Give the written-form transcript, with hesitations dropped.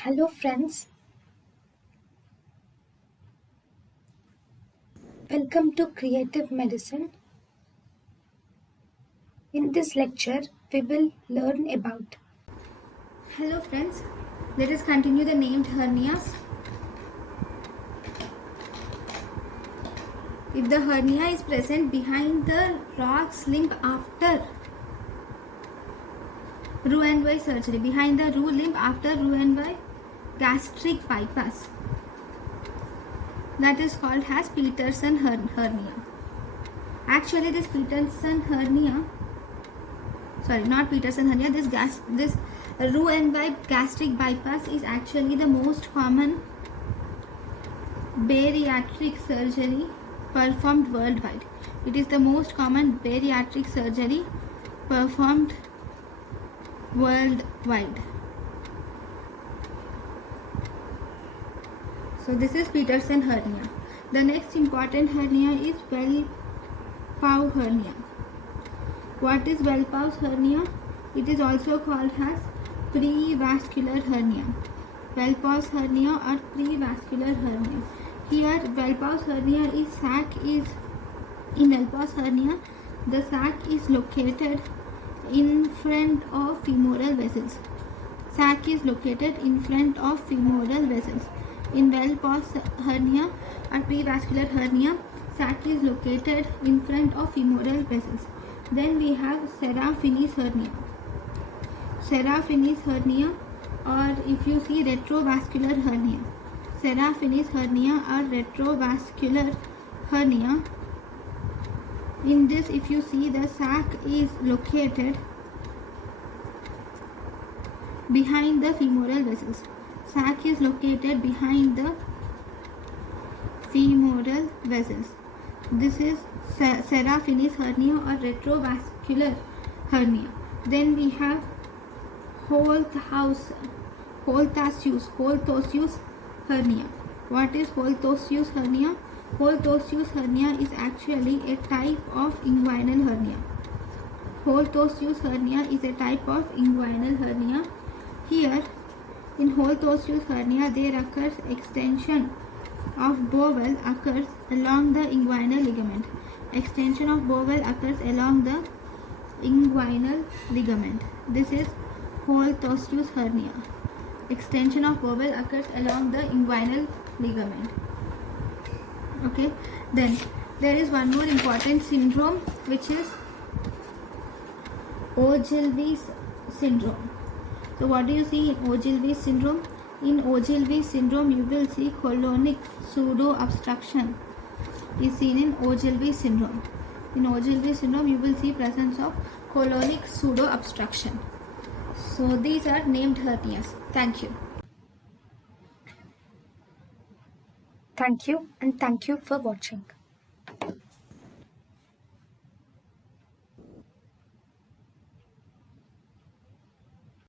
Hello friends, welcome to Creative Medicine. In this lecture, we will learn about. Hello friends, let us continue the named hernias. If the hernia is present behind the Rock's limb after Roux-en-Y surgery, behind the Roux limb after Roux-en-Y gastric bypass, that is called as Peterson hernia. Actually, this Peterson hernia, this Roux-en-Y gastric bypass is actually the most common bariatric surgery performed worldwide. It is the most common bariatric surgery performed worldwide. So this is Peterson hernia. The next important hernia is Wellpauw hernia. What is Wellpauw's hernia? It is also called as prevascular hernia. Wellpauw's hernia or prevascular hernia. Here Wellpauw's hernia in Wellpauw's hernia, the sac is located in front of femoral vessels. Sac is located in front of femoral vessels. In Wellpauw's hernia or prevascular hernia, sac is located in front of femoral vessels. Then we have Serafini's hernia. Serafini's hernia, or if you see retrovascular hernia. Serafini's hernia or retrovascular hernia. In this, if you see, the sac is located behind the femoral vessels. Sac is located behind the femoral vessels. This is Serafini's hernia or retrovascular hernia. Then we have Holthaus hernia. What is Holthaus hernia? Holthaus hernia is actually a type of inguinal hernia. Holthaus hernia is a type of inguinal hernia. Here, in Holthaus hernia, there occurs extension of bowel occurs along the inguinal ligament. Extension of bowel occurs along the inguinal ligament. This is Holthaus hernia. Extension of bowel occurs along the inguinal ligament. Okay. Then there is one more important syndrome, which is Ogilvy's syndrome. So what do you see in Ogilvy's syndrome? In Ogilvy's syndrome, you will see colonic pseudo-obstruction is seen in Ogilvy's syndrome. In Ogilvy's syndrome, you will see presence of colonic pseudo-obstruction. So these are named hernias. Thank you. Thank you and thank you for watching.